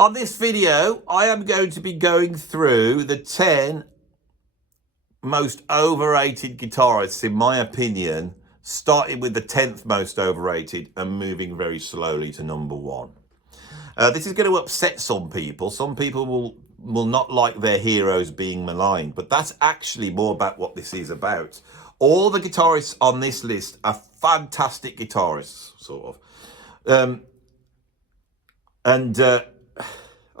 On this video, I am going to be going through the 10 most overrated guitarists, in my opinion, starting with the 10th most overrated and moving very slowly to number 1. This is going to upset some people. Some people will not like their heroes being maligned, but that's actually more about what this is about. All the guitarists on this list are fantastic guitarists, sort of.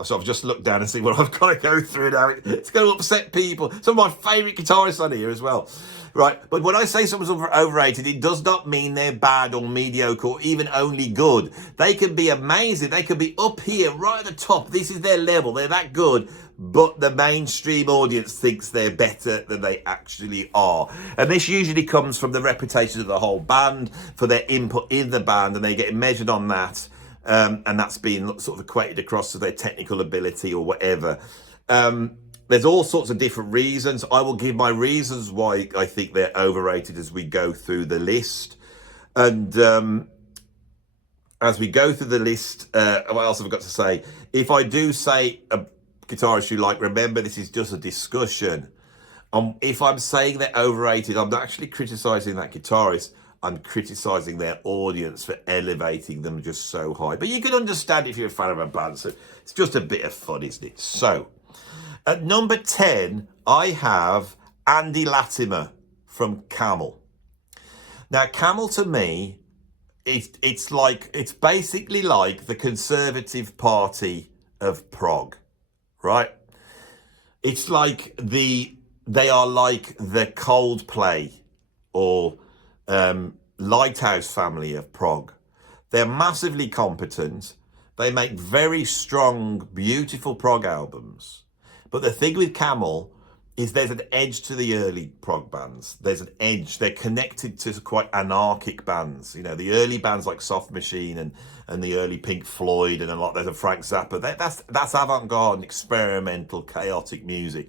So I've just looked down and see what I've got to go through now. It's going to upset people. Some of my favourite guitarists on here as well. Right, but when I say someone's overrated, it does not mean they're bad or mediocre or even only good. They can be amazing. They can be up here, right at the top. This is their level. They're that good, but the mainstream audience thinks they're better than they actually are. And this usually comes from the reputation of the whole band, for their input in the band, and they get measured on that. And that's been sort of equated across to their technical ability or whatever. There's all sorts of different reasons. I will give my reasons why I think they're overrated as we go through the list. And as we go through the list, what else have I got to say? If I do say a guitarist you like, remember this is just a discussion. If I'm saying they're overrated, I'm not actually criticising that guitarist. I'm criticising their audience for elevating them just so high. But you can understand if you're a fan of a band. So it's just a bit of fun, isn't it? So at number 10, I have Andy Latimer from Camel. Now, Camel to me, it's basically like the Conservative Party of prog, right? It's like they are like the Coldplay or Lighthouse family of prog. They're massively competent. They make very strong, beautiful prog albums. But the thing with Camel is there's an edge to the early prog bands. There's an edge. They're connected to quite anarchic bands. You know, the early bands like Soft Machine and the early Pink Floyd and a lot. There's a Frank Zappa. That's avant-garde and experimental, chaotic music.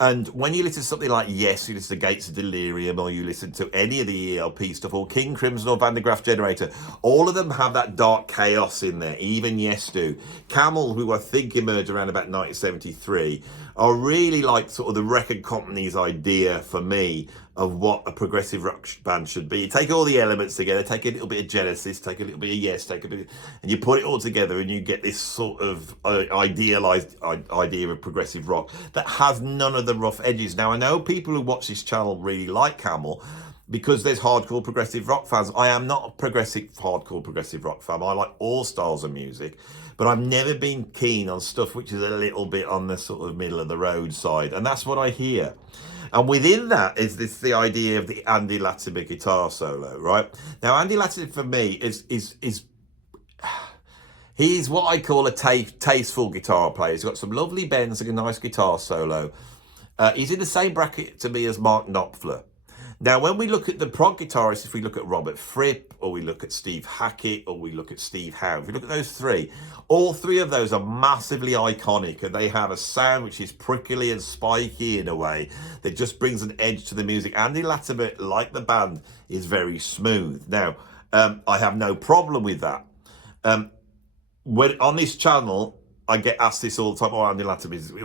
And when you listen to something like Yes, you listen to Gates of Delirium, or you listen to any of the ELP stuff, or King Crimson or Van de Graaff Generator, all of them have that dark chaos in there. Even Yes do. Camel, who I think emerged around about 1973, are really like sort of the record company's idea for me of what a progressive rock band should be. You take all the elements together, take a little bit of Genesis, take a little bit of Yes, and you put it all together and you get this sort of idealized idea of progressive rock that has none of the rough edges. Now, I know people who watch this channel really like Camel because there's hardcore progressive rock fans. I am not a hardcore progressive rock fan. I like all styles of music, but I've never been keen on stuff which is a little bit on the sort of middle of the road side, and that's what I hear. And within that is the idea of the Andy Latimer guitar solo, right? Now, Andy Latimer for me is he's what I call a tasteful guitar player. He's got some lovely bends and a nice guitar solo. He's in the same bracket to me as Mark Knopfler. Now, when we look at the prog guitarists, if we look at Robert Fripp, or we look at Steve Hackett, or we look at Steve Howe, if we look at those three, all three of those are massively iconic, and they have a sound which is prickly and spiky in a way that just brings an edge to the music. Andy Latimer, like the band, is very smooth. Now, I have no problem with that. When on this channel, I get asked this all the time. Oh, Andy Latimer is one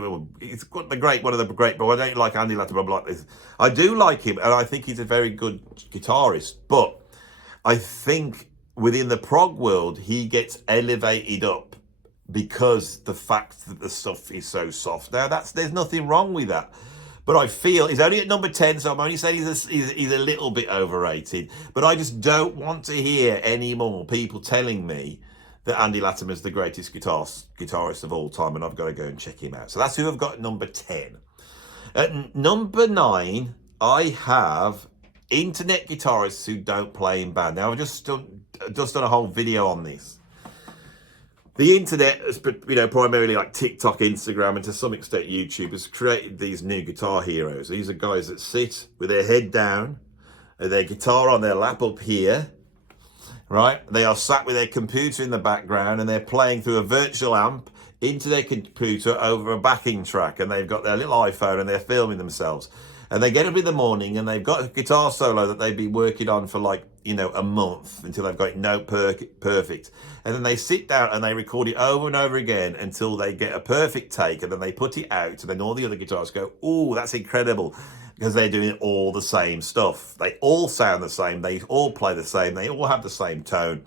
of the great, but I don't like Andy Latimer. I'm like this. I do like him, and I think he's a very good guitarist. But I think within the prog world, he gets elevated up because the fact that the stuff is so soft. Now, there's nothing wrong with that. But I feel he's only at number 10, so I'm only saying he's a little bit overrated. But I just don't want to hear any more people telling me that Andy Latimer is the greatest guitarist of all time, and I've got to go and check him out. So that's who I've got at number 10. At number 9, I have internet guitarists who don't play in band. Now, I've just done a whole video on this. The internet, primarily like TikTok, Instagram, and to some extent YouTube, has created these new guitar heroes. These are guys that sit with their head down, and their guitar on their lap up here, right? They are sat with their computer in the background and they're playing through a virtual amp into their computer over a backing track, and they've got their little iPhone and they're filming themselves. And they get up in the morning and they've got a guitar solo that they've been working on for like, you know, a month until they've got it note perfect. And then they sit down and they record it over and over again until they get a perfect take, and then they put it out, and then all the other guitarists go, oh, that's incredible, because they're doing all the same stuff. They all sound the same, they all play the same, they all have the same tone.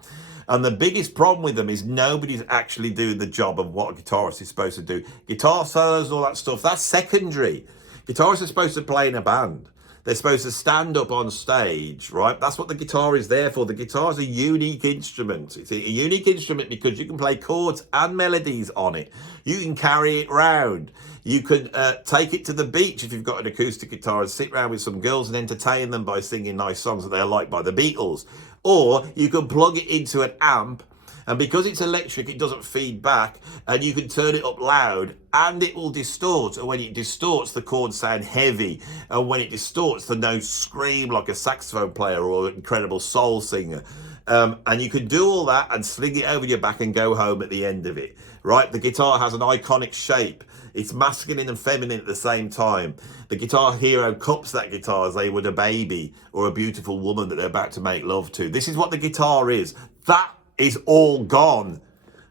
And the biggest problem with them is nobody's actually doing the job of what a guitarist is supposed to do. Guitar solos, all that stuff, that's secondary. Guitarists are supposed to play in a band. They're supposed to stand up on stage, right? That's what the guitar is there for. The guitar is a unique instrument. It's a unique instrument because you can play chords and melodies on it. You can carry it round. You can take it to the beach if you've got an acoustic guitar and sit around with some girls and entertain them by singing nice songs that they're liked by the Beatles. Or you can plug it into an amp, and because it's electric, it doesn't feed back, and you can turn it up loud and it will distort. And when it distorts, the chords sound heavy. And when it distorts, the notes scream like a saxophone player or an incredible soul singer. And you can do all that and sling it over your back and go home at the end of it, right? The guitar has an iconic shape. It's masculine and feminine at the same time. The guitar hero cups that guitar as they would a baby or a beautiful woman that they're about to make love to. This is what the guitar is. That is all gone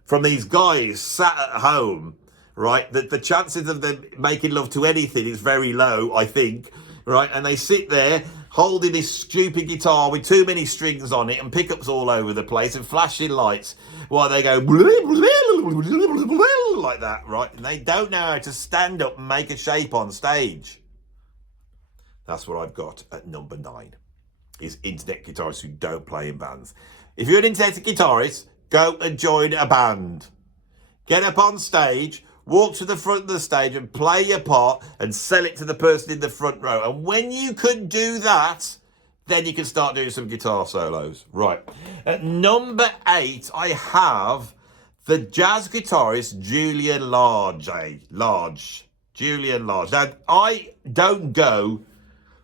from these guys sat at home, right? The chances of them making love to anything is very low, I think, right? And they sit there holding this stupid guitar with too many strings on it and pickups all over the place and flashing lights while they go like that, right? And they don't know how to stand up and make a shape on stage. That's what I've got at number 9, is internet guitarists who don't play in bands. If you're an internet guitarist, go and join a band. Get up on stage, walk to the front of the stage and play your part and sell it to the person in the front row. And when you can do that, then you can start doing some guitar solos. Right. At number 8, I have the jazz guitarist Julian Lage. Julian Lage. Now, I don't go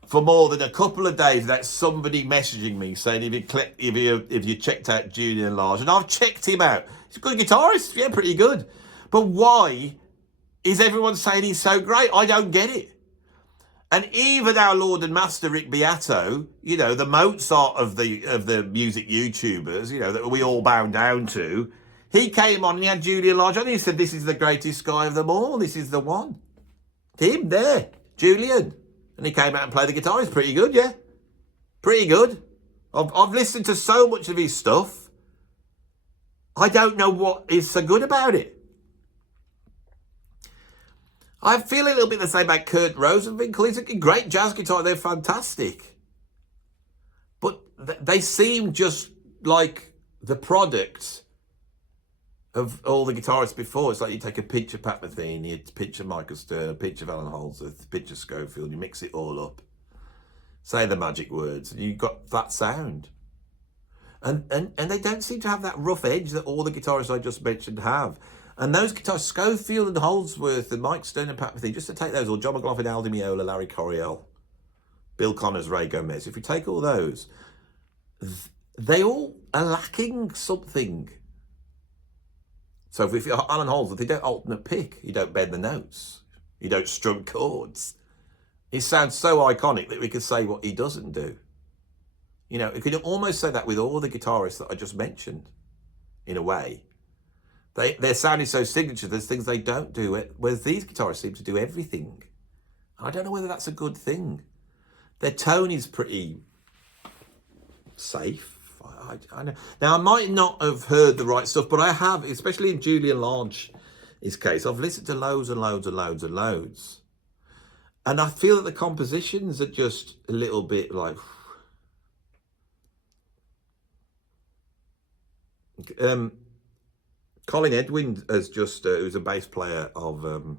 for more than a couple of days without somebody messaging me saying if you checked out Julian Lage. And I've checked him out. He's a good guitarist. Yeah, pretty good. But why is everyone saying he's so great? I don't get it. And even our Lord and Master Rick Beato, you know, the Mozart of the music YouTubers, you know, that we all bow down to, he came on and he had Julian Lage on. He said, this is the greatest guy of them all. This is the one. Him there, Julian. And he came out and played the guitar. He's pretty good, yeah. Pretty good. I've listened to so much of his stuff. I don't know what is so good about it. I feel a little bit the same about Kurt Rosenwinkel. He's a great jazz guitar. They're fantastic. But they seem just like the product of all the guitarists before. It's like you take a pinch of Pat Metheny, a pinch of Michael Stern, a pinch of Alan Holdsworth, a pinch of Schofield, you mix it all up, say the magic words, and you've got that sound. And they don't seem to have that rough edge that all the guitarists I just mentioned have. And those guitarists, Schofield and Holdsworth and Mike Stern and Pat Metheny, just to take those, or John McLaughlin, Al Di Meola, Larry Coryell, Bill Connors, Ray Gomez, if you take all those, they all are lacking something. So if you're Alan Holdsworth, you don't alternate pick, you don't bend the notes, you don't strum chords. It sounds so iconic that we could say what he doesn't do. You know, you could almost say that with all the guitarists that I just mentioned, in a way. Their sound is so signature, there's things they don't do, whereas these guitarists seem to do everything. I don't know whether that's a good thing. Their tone is pretty safe. I know. Now, I might not have heard the right stuff, but I have, especially in Julian Lage's case. I've listened to loads and loads and loads and loads. And I feel that the compositions are just a little bit like... Colin Edwin has just, who's a bass player of...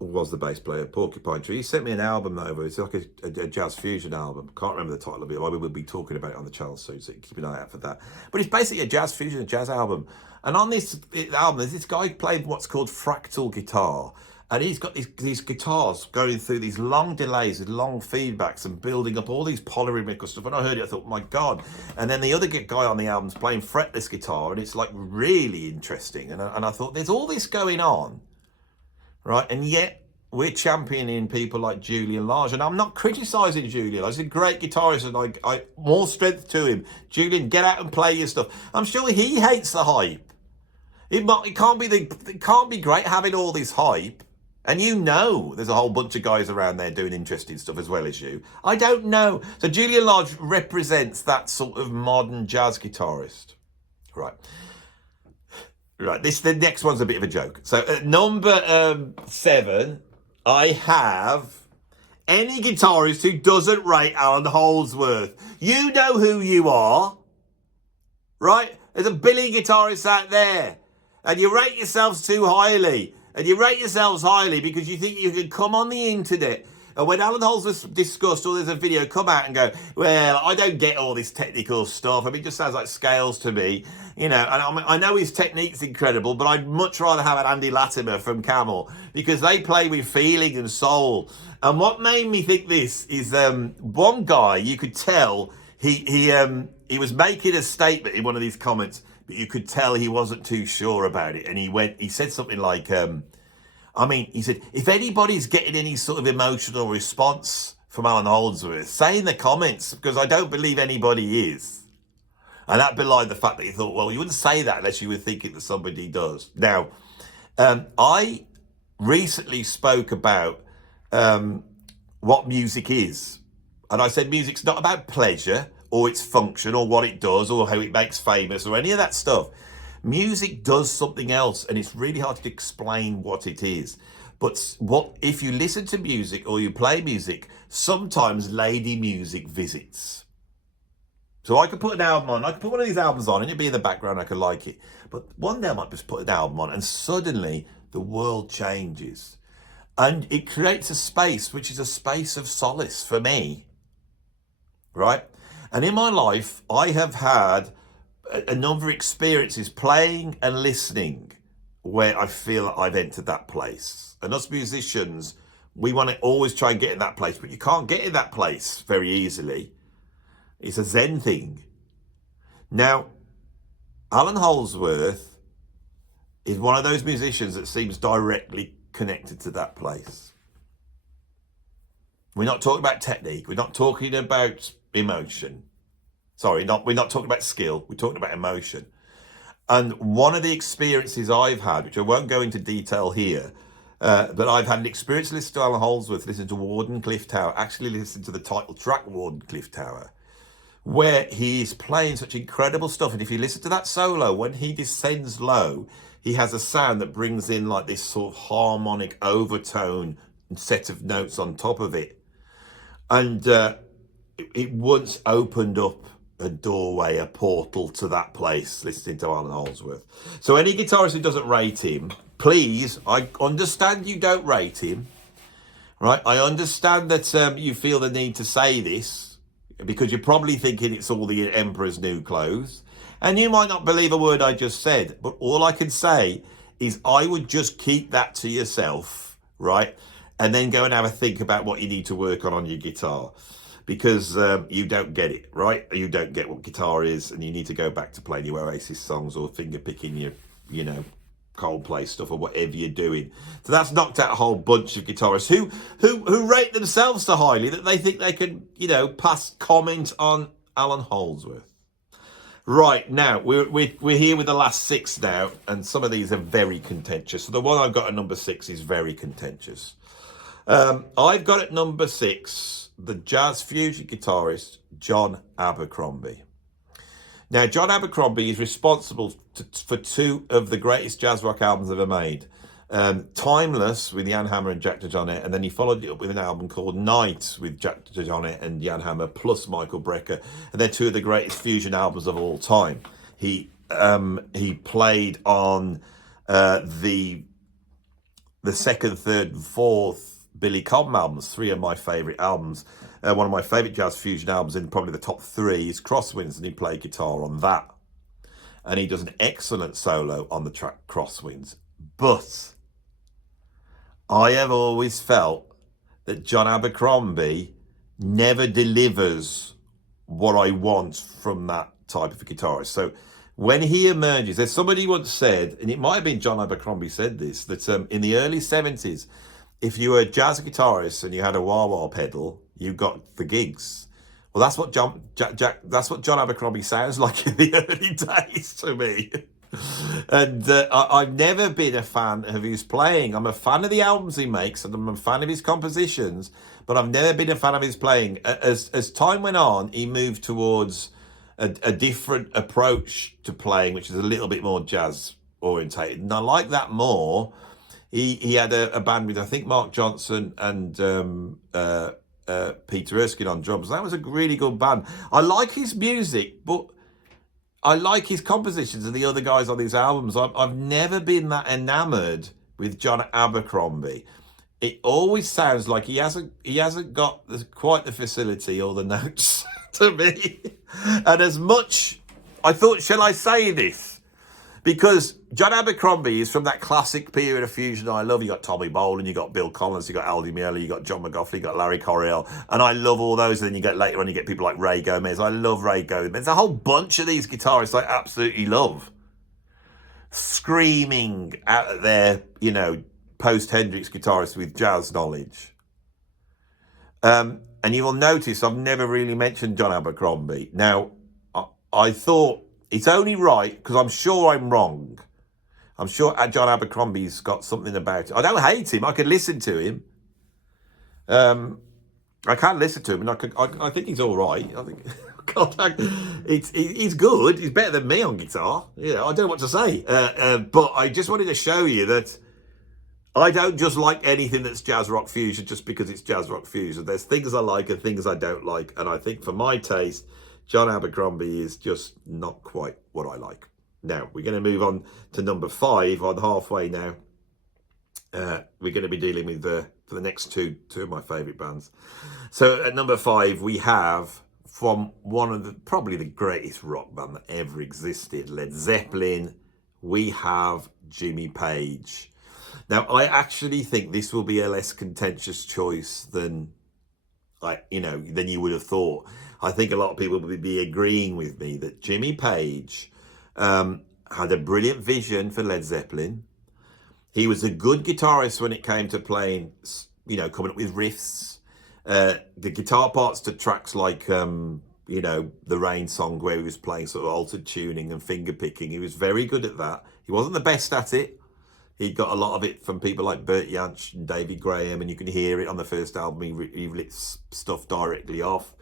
was the bass player of Porcupine Tree. He sent me an album over. It's like a jazz fusion album. Can't remember the title of it. We will be talking about it on the channel soon, so keep an eye out for that. But it's basically a jazz fusion, a jazz album. And on this album, there's this guy playing what's called fractal guitar. And he's got these guitars going through these long delays and long feedbacks and building up all these polyrhythmical stuff. When I heard it, I thought, my God. And then the other guy on the album's playing fretless guitar, and it's like really interesting. And I thought, there's all this going on. Right, and yet we're championing people like Julian Lage, and I'm not criticising Julian. He's a great guitarist, and I more strength to him. Julian, get out and play your stuff. I'm sure he hates the hype. It can't be great having all this hype, and you know there's a whole bunch of guys around there doing interesting stuff as well as you. I don't know. So Julian Lage represents that sort of modern jazz guitarist, right? Right. The next one's a bit of a joke. So at number 7. I have any guitarist who doesn't rate Alan Holdsworth. You know who you are, right? There's a billion guitarists out there, and you rate yourselves too highly. And you rate yourselves highly because you think you can come on the internet, and when Alan Holdsworth's discussed or there's a video, come out and go, well, I don't get all this technical stuff. I mean, it just sounds like scales to me. You know, and I know his technique's incredible, but I'd much rather have an Andy Latimer from Camel because they play with feeling and soul. And what made me think this is one guy, you could tell he was making a statement in one of these comments, but you could tell he wasn't too sure about it. And he said something like, he said, if anybody's getting any sort of emotional response from Alan Holdsworth, say in the comments, because I don't believe anybody is. And that belied the fact that he thought, well, you wouldn't say that unless you were thinking that somebody does. Now, I recently spoke about what music is. And I said music's not about pleasure or its function or what it does or how it makes famous or any of that stuff. Music does something else, and it's really hard to explain what it is. But if you listen to music or you play music, sometimes lady music visits. So I could put an album on, I could put one of these albums on and it'd be in the background, I could like it. But one day I might just put an album on and suddenly the world changes. And it creates a space, which is a space of solace for me, right? And in my life, I have had a number of experiences playing and listening where I feel that I've entered that place. And us musicians, we want to always try and get in that place, but you can't get in that place very easily. It's a Zen thing. Now, Alan Holdsworth is one of those musicians that seems directly connected to that place. We're not talking about technique. We're not talking about emotion. We're not talking about skill. We're talking about emotion. And one of the experiences I've had, which I won't go into detail here, but I've had an experience listening to Alan Holdsworth, listening to Wardenclyffe Tower, actually listening to the title track Wardenclyffe Tower, where he's playing such incredible stuff. And if you listen to that solo, when he descends low, he has a sound that brings in like this sort of harmonic overtone and set of notes on top of it. And it once opened up a doorway, a portal to that place, listening to Alan Holdsworth. So any guitarist who doesn't rate him, please, I understand you don't rate him, right? I understand that you feel the need to say this, because you're probably thinking it's all the Emperor's new clothes. And you might not believe a word I just said, but all I can say is I would just keep that to yourself, right? And then go and have a think about what you need to work on your guitar, because you don't get it, right? You don't get what guitar is, and you need to go back to playing your Oasis songs or finger picking your, Coldplay stuff or whatever you're doing. So that's knocked out a whole bunch of guitarists who rate themselves so highly that they think they can, pass comment on Alan Holdsworth. Right, now we're here with the last 6 now, and some of these are very contentious. So the one I've got at number 6 is very contentious. I've got at number 6 the jazz fusion guitarist John Abercrombie. Now, John Abercrombie is responsible for 2 of the greatest jazz rock albums ever made. Timeless with Jan Hammer and Jack DeJohnette, and then he followed it up with an album called Night with Jack DeJohnette and Jan Hammer plus Michael Brecker, and they're 2 of the greatest fusion albums of all time. He played on the 2nd, 3rd, and 4th Billy Cobham albums, 3 of my favourite albums. One of my favourite jazz fusion albums in probably the top 3 is Crosswinds, and he played guitar on that. And he does an excellent solo on the track Crosswinds. But I have always felt that John Abercrombie never delivers what I want from that type of a guitarist. So when he emerges, there's somebody once said, and it might have been John Abercrombie said this, that in the early 70s, if you were a jazz guitarist and you had a wah-wah pedal, you got the gigs. Well, that's what that's what John Abercrombie sounds like in the early days to me. And I've never been a fan of his playing. I'm a fan of the albums he makes, and I'm a fan of his compositions, but I've never been a fan of his playing. As time went on, he moved towards a different approach to playing, which is a little bit more jazz orientated, and I like that more. He had a band with, I think, Mark Johnson and Peter Erskine on drums. That was a really good band. I like his music, but I like his compositions and the other guys on these albums. I've never been that enamored with John Abercrombie. It always sounds like he hasn't got quite the facility or the notes to me. And as much, I thought, shall I say this? Because John Abercrombie is from that classic period of fusion I love. You got Tommy Bolin, you got Bill Collins, you got Al Di Meola, you got John McGough, you got Larry Coryell, and I love all those. And then you get later on, you get people like Ray Gomez. I love Ray Gomez. There's a whole bunch of these guitarists I absolutely love, screaming out of their, post Hendrix guitarists with jazz knowledge. And you will notice I've never really mentioned John Abercrombie. Now, I thought, it's only right, because I'm sure I'm wrong. I'm sure John Abercrombie's got something about it. I don't hate him. I could listen to him. I can listen to him, and I think he's all right. I think he's good. He's better than me on guitar. Yeah, I don't know what to say. But I just wanted to show you that I don't just like anything that's jazz rock fusion just because it's jazz rock fusion. There's things I like and things I don't like, and I think for my taste, John Abercrombie is just not quite what I like. Now, we're going to move on to number 5. I'm halfway now. We're going to be dealing with, for the next two of my favourite bands. So at number 5, we have, from one of probably the greatest rock band that ever existed, Led Zeppelin, we have Jimmy Page. Now, I actually think this will be a less contentious choice than you would have thought. I think a lot of people will be agreeing with me that Jimmy Page had a brilliant vision for Led Zeppelin. He was a good guitarist when it came to playing, coming up with riffs. The guitar parts to tracks like, The Rain song, where he was playing sort of altered tuning and finger picking. He was very good at that. He wasn't the best at it. He got a lot of it from people like Bert Jansch and David Graham, and you can hear it on the first album. He rips stuff directly off,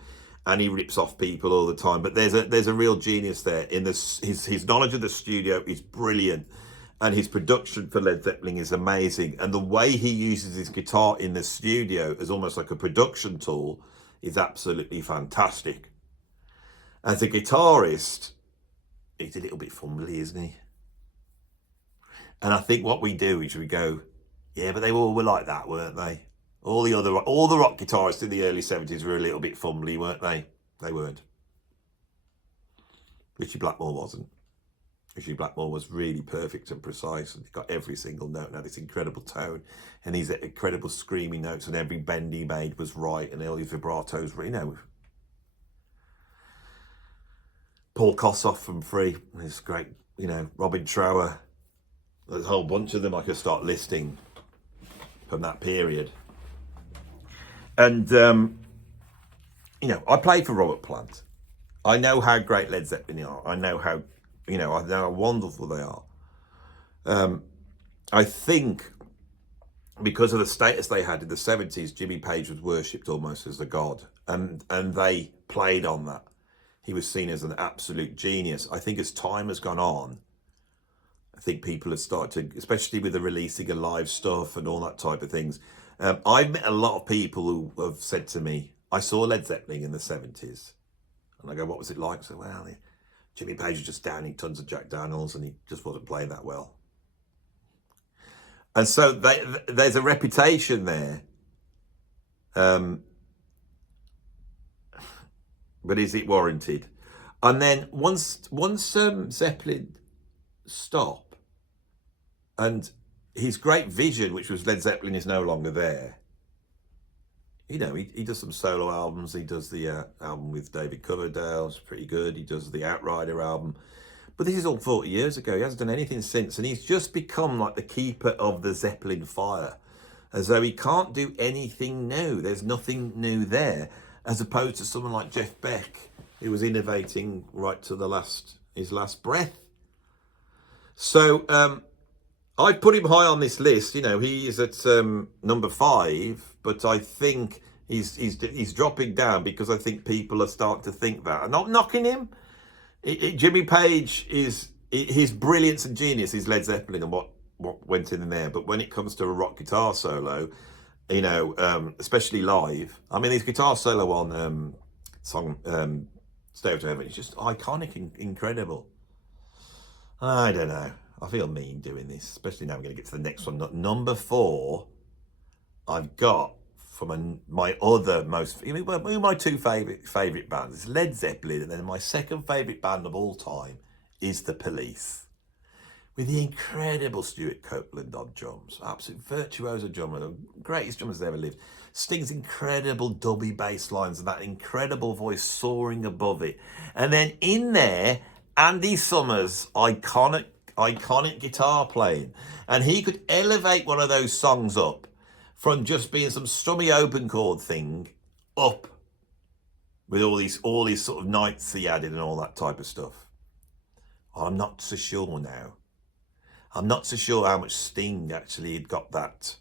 and he rips off people all the time. But there's a real genius there in this. His knowledge of the studio is brilliant, and his production for Led Zeppelin is amazing. And the way he uses his guitar in the studio as almost like a production tool is absolutely fantastic. As a guitarist, he's a little bit fumbly, isn't he? And I think what we do is we go, yeah, but they all were like that, weren't they? All the rock guitarists in the early 70s were a little bit fumbly, weren't they? They weren't. Richie Blackmore wasn't. Richie Blackmore was really perfect and precise, and he got every single note and had this incredible tone, and these incredible screaming notes, and every bend he made was right, and all these vibratos, Paul Kossoff from Free, this great, Robin Trower. There's a whole bunch of them I could start listing from that period. And, I played for Robert Plant. I know how great Led Zeppelin are. I know how, I know how wonderful they are. I think because of the status they had in the 70s, Jimmy Page was worshipped almost as a god. And they played on that. He was seen as an absolute genius. I think as time has gone on, I think people have started to, especially with the releasing of live stuff and all that type of things. I've met a lot of people who have said to me, I saw Led Zeppelin in the 70s. And I go, what was it like? So, well, Jimmy Page was just downing tons of Jack Daniels and he just wasn't playing that well. And so there's a reputation there. But is it warranted? And then once Zeppelin stopped, and his great vision, which was Led Zeppelin, is no longer there. He does some solo albums. He does the album with David Coverdale, it's pretty good. He does the Outrider album. But this is all 40 years ago. He hasn't done anything since. And he's just become like the keeper of the Zeppelin fire. as though he can't do anything new. There's nothing new there, as opposed to someone like Jeff Beck, who was innovating right to his last breath. So I put him high on this list. You know, he is at number 5, but I think he's dropping down because I think people are starting to think that. I'm not knocking him. Jimmy Page is his brilliance and genius is Led Zeppelin and what went in there. But when it comes to a rock guitar solo, you know, especially live, I mean, his guitar solo on song Stairway to Heaven is just iconic and incredible. I don't know. I feel mean doing this, especially now I'm going to get to the next one. Number 4, I've got from my other most, my 2 favourite bands. It's Led Zeppelin, and then my second favourite band of all time is The Police. With the incredible Stuart Copeland on drums, absolute virtuoso drummer, the greatest drummers that ever lived. Sting's incredible dubby bass lines and that incredible voice soaring above it. And then in there, Andy Summers' iconic guitar playing, and he could elevate one of those songs up from just being some strummy open chord thing up with all these sort of nights he added and all that type of stuff. I'm not so sure now. I'm not so sure how much Sting actually had got that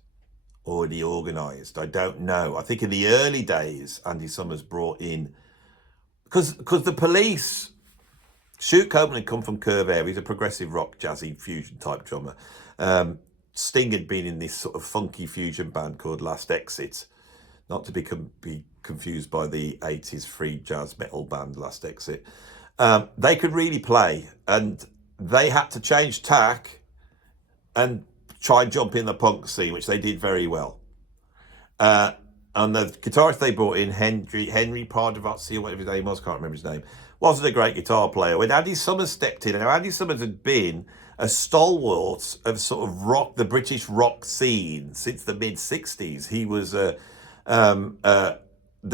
already organised. I don't know. I think in the early days, Andy Summers brought in, because The Police, Stuart Copeland had come from Curve Air. He's a progressive rock, jazzy, fusion type drummer. Sting had been in this sort of funky fusion band called Last Exit, not to be confused by the 80s free jazz metal band Last Exit. They could really play, and they had to change tack and try and jump in the punk scene, which they did very well. And the guitarist they brought in, Henry Pardavazzi, or whatever his name was, can't remember his name, wasn't a great guitar player. When Andy Summers stepped in, and Andy Summers had been a stalwart of sort of rock, the British rock scene since the mid-60s. He was the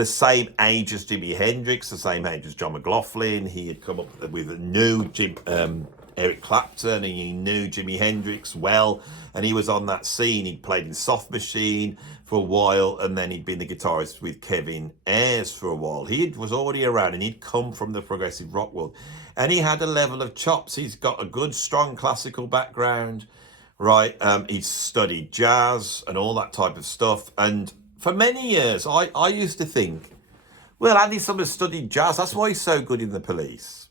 same age as Jimi Hendrix, the same age as John McLaughlin. He had come up with a new Eric Clapton, and he knew Jimi Hendrix well, and he was on that scene. He'd played in Soft Machine for a while, and then he'd been the guitarist with Kevin Ayers for a while. He was already around, and he'd come from the progressive rock world, and he had a level of chops. He's got a good, strong classical background, right? He's studied jazz and all that type of stuff, and for many years, I used to think, well, Andy Summers studied jazz, that's why he's so good in The Police.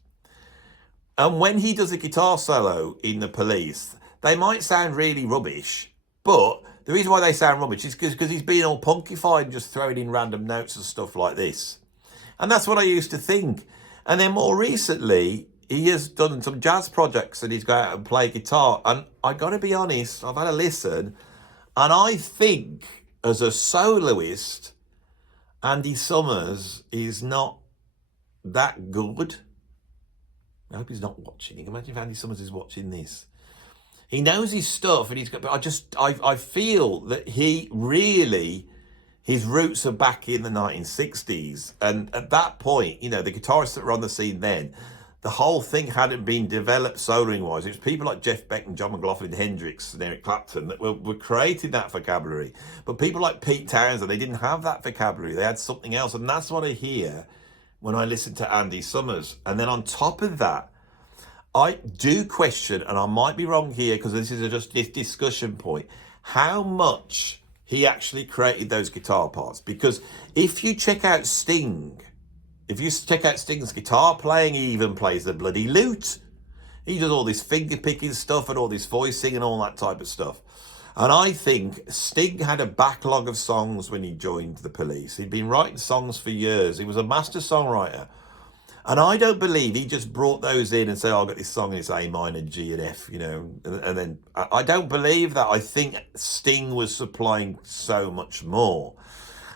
And when he does a guitar solo in The Police, they might sound really rubbish, but the reason why they sound rubbish is because he's being all punkified and just throwing in random notes and stuff like this. And that's what I used to think. And then more recently, he has done some jazz projects and he's gone out and played guitar. And I got to be honest, I've had a listen, and I think as a soloist, Andy Summers is not that good. I hope he's not watching. You can imagine if Andy Summers is watching this. He knows his stuff, and he's got. But I feel that he really, his roots are back in the 1960s, and at that point, you know, the guitarists that were on the scene then, the whole thing hadn't been developed soloing wise. It was people like Jeff Beck and John McLaughlin, Hendrix and Eric Clapton that were creating that vocabulary. But people like Pete Townsend, they didn't have that vocabulary. They had something else, and that's what I hear when I listen to Andy Summers. And then on top of that, I do question, and I might be wrong here because this is just this discussion point, how much he actually created those guitar parts. Because if you check out Sting, if you check out Sting's guitar playing, he even plays the bloody lute. He does all this finger picking stuff and all this voicing and all that type of stuff. And I think Sting had a backlog of songs when he joined The Police. He'd been writing songs for years. He was a master songwriter. And I don't believe he just brought those in and said, oh, I've got this song, it's A minor, G and F, you know. And then I don't believe that. I think Sting was supplying so much more.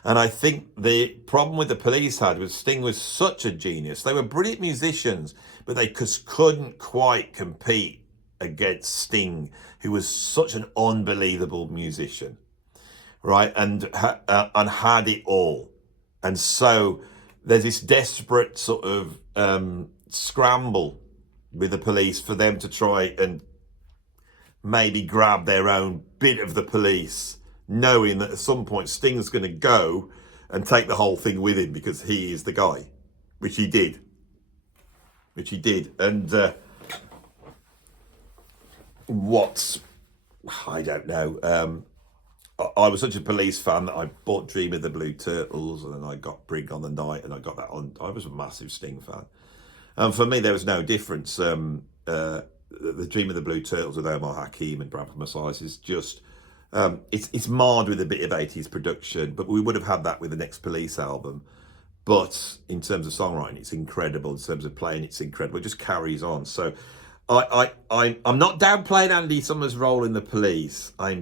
And I think the problem with The Police had was Sting was such a genius. They were brilliant musicians, but they just couldn't quite compete against Sting, who was such an unbelievable musician, right? And had it all. And so there's this desperate sort of scramble with The Police for them to try and maybe grab their own bit of The Police knowing that at some point Sting's going to go and take the whole thing with him because he is the guy, which he did. And I don't know. I was such a Police fan that I bought Dream of the Blue Turtles, and then I got Brig on the Night, and I got that on. I was a massive Sting fan. And for me, there was no difference. The Dream of the Blue Turtles with Omar Hakim and Bradford Messiah is just, it's marred with a bit of 80s production, but we would have had that with the next Police album. But in terms of songwriting, it's incredible. In terms of playing, it's incredible. It just carries on. So I'm not downplaying Andy Summers' role in the Police. I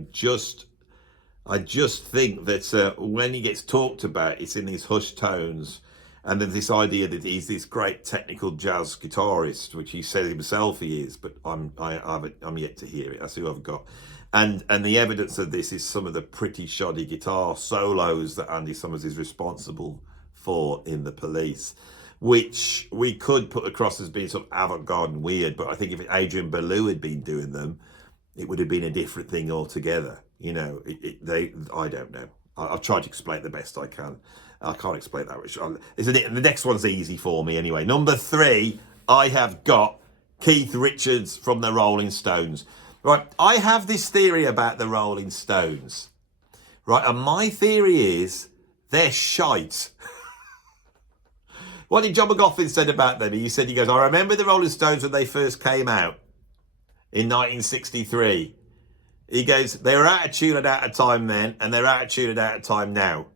just think that when he gets talked about, it's in these hushed tones. And then this idea that he's this great technical jazz guitarist, which he says himself he is, but I'm yet to hear it. That's who I've got. And the evidence of this is some of the pretty shoddy guitar solos that Andy Summers is responsible for in the Police, which we could put across as being sort of avant-garde and weird. But I think if Adrian Belew had been doing them, it would have been a different thing altogether. You know, I don't know. I've tried to explain it the best I can. I can't explain that much. Isn't it? And the next one's easy for me anyway. Number 3, I have got Keith Richards from the Rolling Stones. Right, I have this theory about the Rolling Stones. Right, and my theory is they're shite. What did John McGoffin said about them? He goes, I remember the Rolling Stones when they first came out in 1963. He goes, they were out of tune and out of time then, and they're out of tune and out of time now.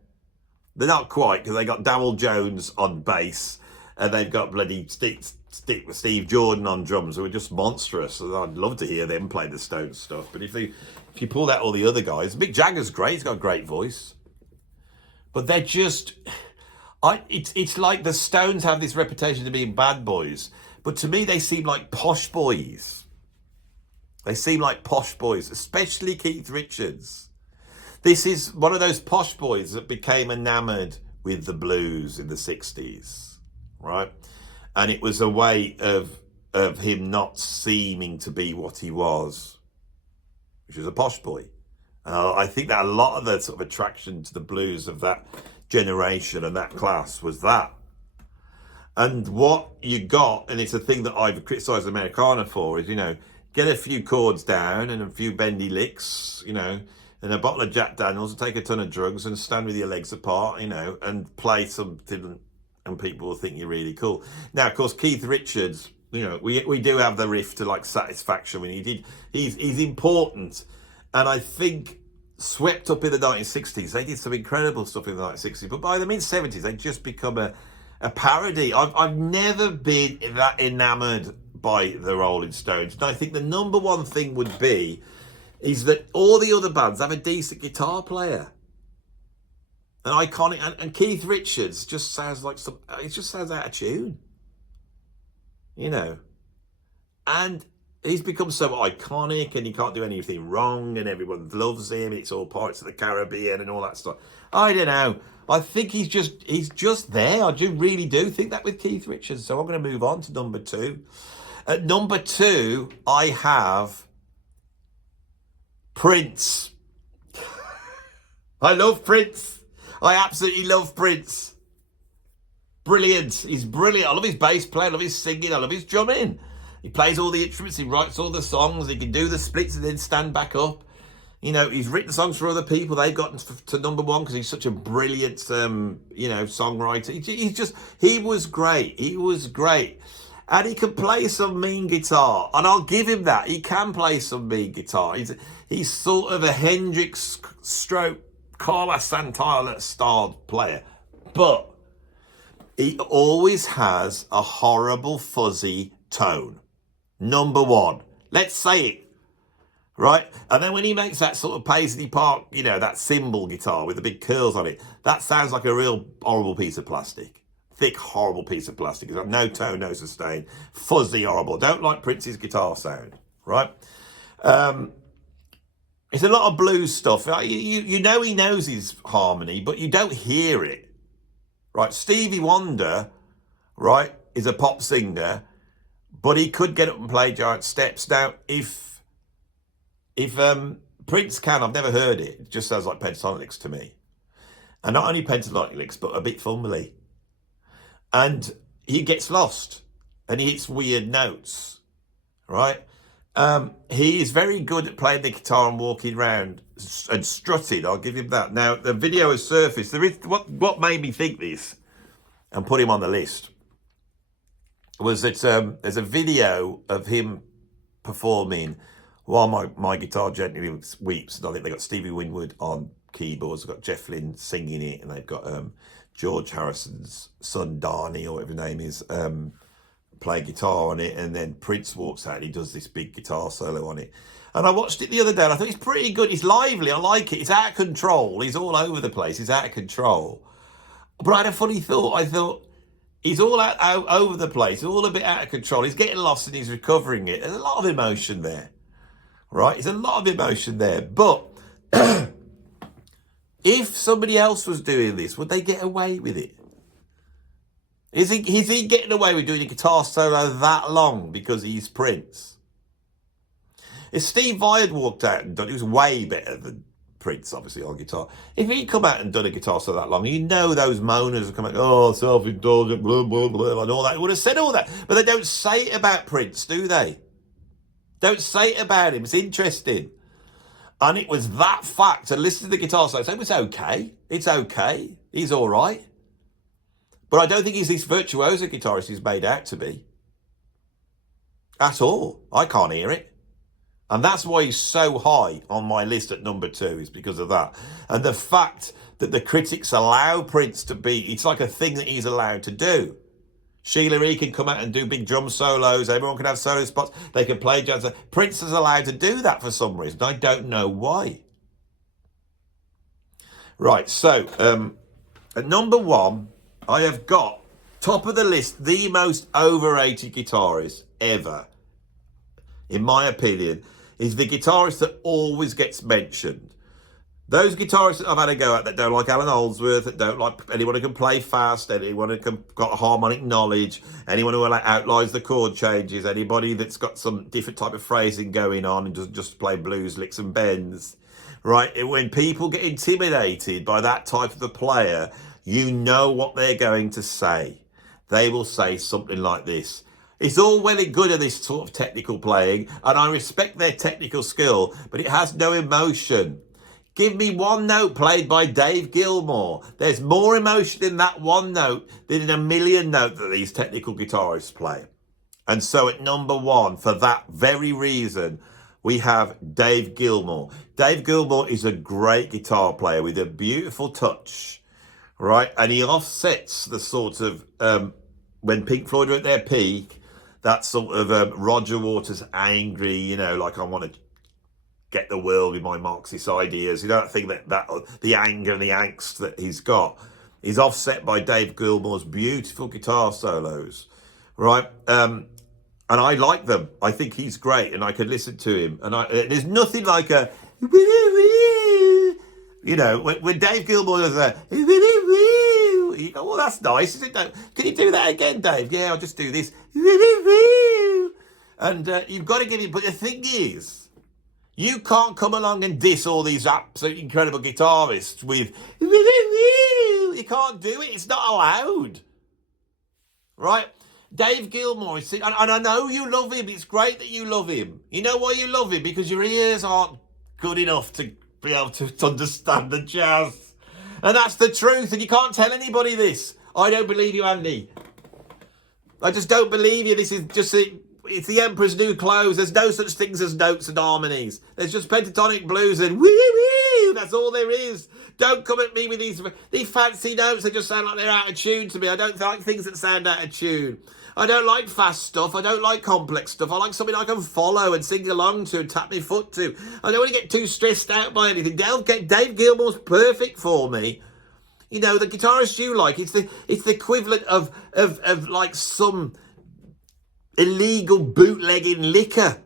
They're not quite, because they got Darryl Jones on bass, and they've got bloody Steve Jordan on drums, who are just monstrous. And I'd love to hear them play the Stones stuff. But if you pull out all the other guys, Mick Jagger's great. He's got a great voice. But they're just... It's like the Stones have this reputation of being bad boys, but to me they seem like posh boys. They seem like posh boys, especially Keith Richards. This is one of those posh boys that became enamoured with the blues in the 60s, right? And it was a way of him not seeming to be what he was, which was a posh boy. I think that a lot of the sort of attraction to the blues of that generation and that class was that. And what you got, and it's a thing that I've criticised Americana for, is, you know, get a few chords down and a few bendy licks, you know, and a bottle of Jack Daniels and take a ton of drugs and stand with your legs apart, you know, and play something and people will think you're really cool. Now, of course, Keith Richards, you know, we do have the riff to like Satisfaction when he's important. And I think swept up in the 1960s, they did some incredible stuff in the 1960s, but by the mid-70s, they just become a parody. I've never been that enamoured by the Rolling Stones. And I think the number one thing would be is that all the other bands have a decent guitar player. An iconic, and Keith Richards just sounds like it just sounds out of tune. You know. And he's become so iconic and he can't do anything wrong and everyone loves him. It's all Pirates of the Caribbean and all that stuff. I don't know. I think he's just there. I really do think that with Keith Richards. So I'm going to move on to number 2. At number 2, I have Prince. I love Prince. I absolutely love Prince. Brilliant. He's brilliant. I love his bass playing. I love his singing. I love his drumming. He plays all the instruments. He writes all the songs. He can do the splits and then stand back up. You know, he's written songs for other people. They've gotten to number 1 because he's such a brilliant, you know, songwriter. He was great. He was great. And he can play some mean guitar. And I'll give him that. He can play some mean guitar. He's sort of a Hendrix stroke Carlos Santana styled player. But he always has a horrible fuzzy tone. Number 1. Let's say it. Right? And then when he makes that sort of Paisley Park, you know, that cymbal guitar with the big curls on it, that sounds like a real horrible piece of plastic. Thick, horrible piece of plastic. It's got no tone, no sustain. Fuzzy, horrible. Don't like Prince's guitar sound. Right? It's a lot of blues stuff. You know he knows his harmony, but you don't hear it. Right? Stevie Wonder, right, is a pop singer, but he could get up and play giant steps. Now, if Prince can, I've never heard it. It just sounds like pentatonic licks to me. And not only pentatonic licks, but a bit fumbly. And he gets lost. And he hits weird notes. Right? He is very good at playing the guitar and walking around and strutting. I'll give him that. Now, the video has surfaced. There is what made me think this and put him on the list was that there's a video of him performing while my guitar gently weeps. And I think they got Stevie Winwood on keyboards. They've got Jeff Lynne singing it, and they've got George Harrison's son Darnie, or whatever his name is, play guitar on it, and then Prince walks out and he does this big guitar solo on it. And I watched it the other day and I thought it's pretty good. It's lively. I like it. It's out of control. He's all over the place. He's out of control. But I had a funny thought. I thought he's all out over the place, all a bit out of control. He's getting lost and he's recovering it. There's a lot of emotion there, right? There's a lot of emotion there. But if somebody else was doing this, would they get away with it? Is he getting away with doing a guitar solo that long because he's Prince? If Steve Vai had walked out and done it, was way better than Prince, obviously, on guitar. If he'd come out and done a guitar solo that long, you know those moaners would come out, oh, self-indulgent, blah, blah, blah, and all that. He would have said all that. But they don't say it about Prince, do they? Don't say it about him. It's interesting. And it was that fact, to listen to the guitar solo, it was okay. It's okay. He's all right. But I don't think he's this virtuoso guitarist he's made out to be. At all. I can't hear it. And that's why he's so high on my list at number 2, is because of that. And the fact that the critics allow Prince to be, it's like a thing that he's allowed to do. Sheila E. can come out and do big drum solos. Everyone can have solo spots. They can play jazz. Prince is allowed to do that for some reason. I don't know why. Right, so at number 1, I have got, top of the list, the most overrated guitarist ever, in my opinion, is the guitarist that always gets mentioned. Those guitarists that I've had a go at that don't like Alan Holdsworth, that don't like anyone who can play fast, anyone who can got harmonic knowledge, anyone who outlines the chord changes, anybody that's got some different type of phrasing going on and doesn't just play blues, licks and bends, right? When people get intimidated by that type of a player, you know what they're going to say. They will say something like this. It's all well and good at this sort of technical playing, and I respect their technical skill, but it has no emotion. Give me one note played by Dave Gilmour. There's more emotion in that one note than in a million notes that these technical guitarists play. And so at number 1, for that very reason, we have Dave Gilmour. Dave Gilmour is a great guitar player with a beautiful touch. Right, and he offsets the sort of, when Pink Floyd were at their peak, that sort of Roger Waters angry, you know, like I want to get the world with my Marxist ideas. You don't think that the anger and the angst that he's got is offset by Dave Gilmour's beautiful guitar solos, right? And I like them. I think he's great, and I could listen to him. And there's nothing like a... You know, when Dave Gilmour does that, you go, well, that's nice, isn't it? Can you do that again, Dave? Yeah, I'll just do this. And you've got to give him, but the thing is, you can't come along and diss all these absolutely incredible guitarists with, you can't do it. It's not allowed. Right? Dave Gilmour, and I know you love him. It's great that you love him. You know why you love him? Because your ears aren't good enough to be able to understand the jazz. And that's the truth, and you can't tell anybody this. I don't believe you, Andy. I just don't believe you. This is just it's the Emperor's New Clothes. There's no such things as notes and harmonies. There's just pentatonic blues and woo-woo. That's all there is. Don't come at me with these fancy notes that just sound like they're out of tune to me. I don't like things that sound out of tune. I don't like fast stuff. I don't like complex stuff. I like something I can follow and sing along to and tap my foot to. I don't want to get too stressed out by anything. Dave Gilmour's perfect for me. You know, the guitarist you like, it's the equivalent of like some illegal bootlegging liquor.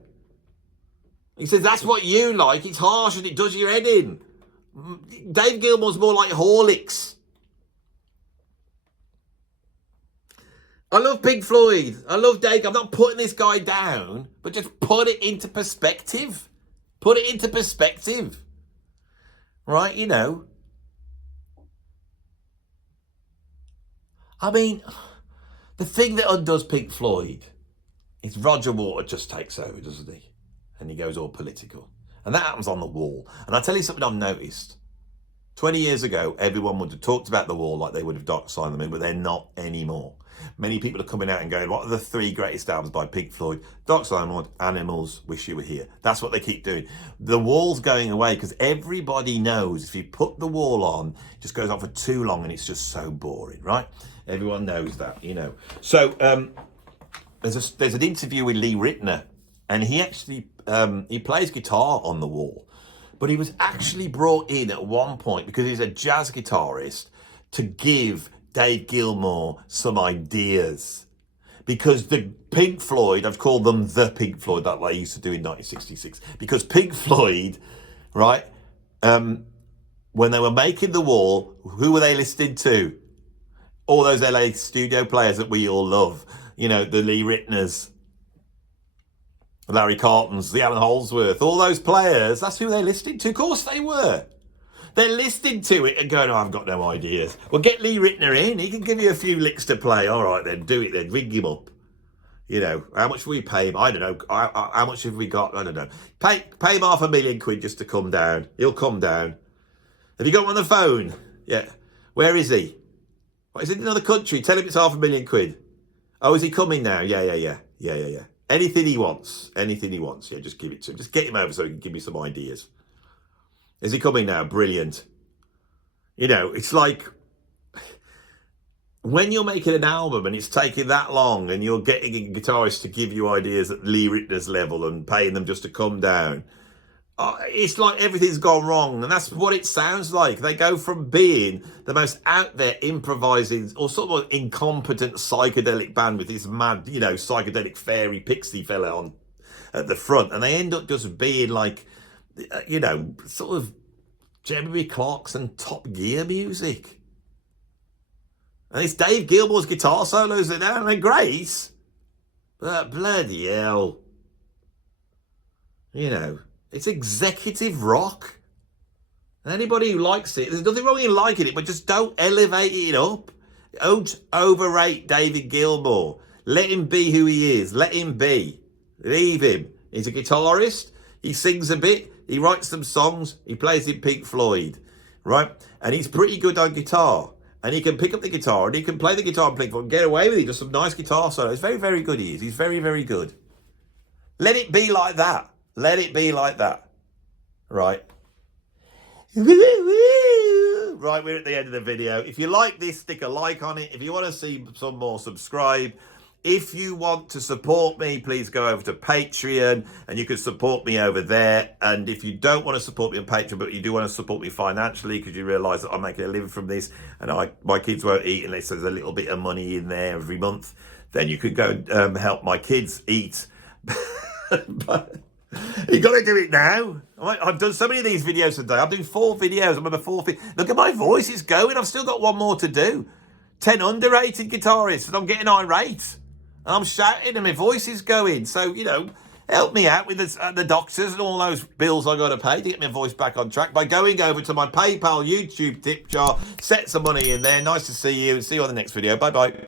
He says that's what you like. It's harsh and it does your head in. Dave Gilmour's more like Horlicks. I love Pink Floyd. I love Dave. I'm not putting this guy down, but just put it into perspective. Put it into perspective. Right, you know. I mean, the thing that undoes Pink Floyd is Roger Waters just takes over, doesn't he? And he goes all political. And that happens on the Wall. And I'll tell you something I've noticed. 20 years ago, everyone would have talked about the Wall like they would have Dark Side of the Moon, but they're not anymore. Many people are coming out and going, what are the 3 greatest albums by Pink Floyd? Dark Side of the Moon, Animals, Wish You Were Here. That's what they keep doing. The Wall's going away because everybody knows if you put the Wall on, it just goes on for too long and it's just so boring, right? Everyone knows that, you know. So there's an interview with Lee Ritenour, and he actually he plays guitar on the Wall. But he was actually brought in at one point because he's a jazz guitarist to give Dave Gilmour some ideas. Because the Pink Floyd, I've called them the Pink Floyd, that they used to do in 1966. Because Pink Floyd, right, when they were making The Wall, who were they listening to? All those LA studio players that we all love. You know, the Lee Ritenours, Larry Carltons, the Alan Holdsworth, all those players, that's who they're listening to. Of course they were. They're listening to it and going, oh, I've got no ideas. Well, get Lee Ritenour in. He can give you a few licks to play. All right, then, do it then. Ring him up. You know, how much will we pay him? I don't know. How much have we got? I don't know. Pay him £500,000 just to come down. He'll come down. Have you got him on the phone? Yeah. Where is he? What, is he in another country? Tell him it's £500,000. Oh, is he coming now? Yeah. Anything he wants. Yeah, just give it to him. Just get him over so he can give me some ideas. Is he coming now? Brilliant. You know, it's like when you're making an album and it's taking that long and you're getting a guitarist to give you ideas at Lee Ritenour's level and paying them just to come down, it's like everything's gone wrong. And that's what it sounds like. They go from being the most out there improvising or sort of incompetent psychedelic band with this mad, you know, psychedelic fairy pixie fella on at the front, and they end up just being like, you know, sort of Jeremy Clarkson Top Gear music. And it's Dave Gilmour's guitar solos in there, and they're great. But bloody hell. You know, it's executive rock. And anybody who likes it, there's nothing wrong in liking it, but just don't elevate it up. Don't overrate David Gilmour. Let him be who he is. Let him be. Leave him. He's a guitarist. He sings a bit. He writes some songs. He plays in Pink Floyd, right? And he's pretty good on guitar. And he can pick up the guitar and he can play the guitar and Pink Floyd and get away with it. Just some nice guitar solos. Very, very good he is. He's very, very good. Let it be like that. Let it be like that. Right. Right, we're at the end of the video. If you like this, stick a like on it. If you want to see some more, subscribe. If you want to support me, please go over to Patreon and you can support me over there. And if you don't want to support me on Patreon, but you do want to support me financially because you realise that I'm making a living from this and my kids won't eat unless there's a little bit of money in there every month, then you could go help my kids eat. But you got to do it now. I've done so many of these videos today. I'm doing 4 videos. I'm on the 4th. Look at my voice. It's going. I've still got one more to do. 10 underrated guitarists. And I'm getting irate. And I'm shouting and my voice is going. So, you know, help me out with the doctors and all those bills I got to pay to get my voice back on track by going over to my PayPal YouTube tip jar. Set some money in there. Nice to see you. See you on the next video. Bye-bye.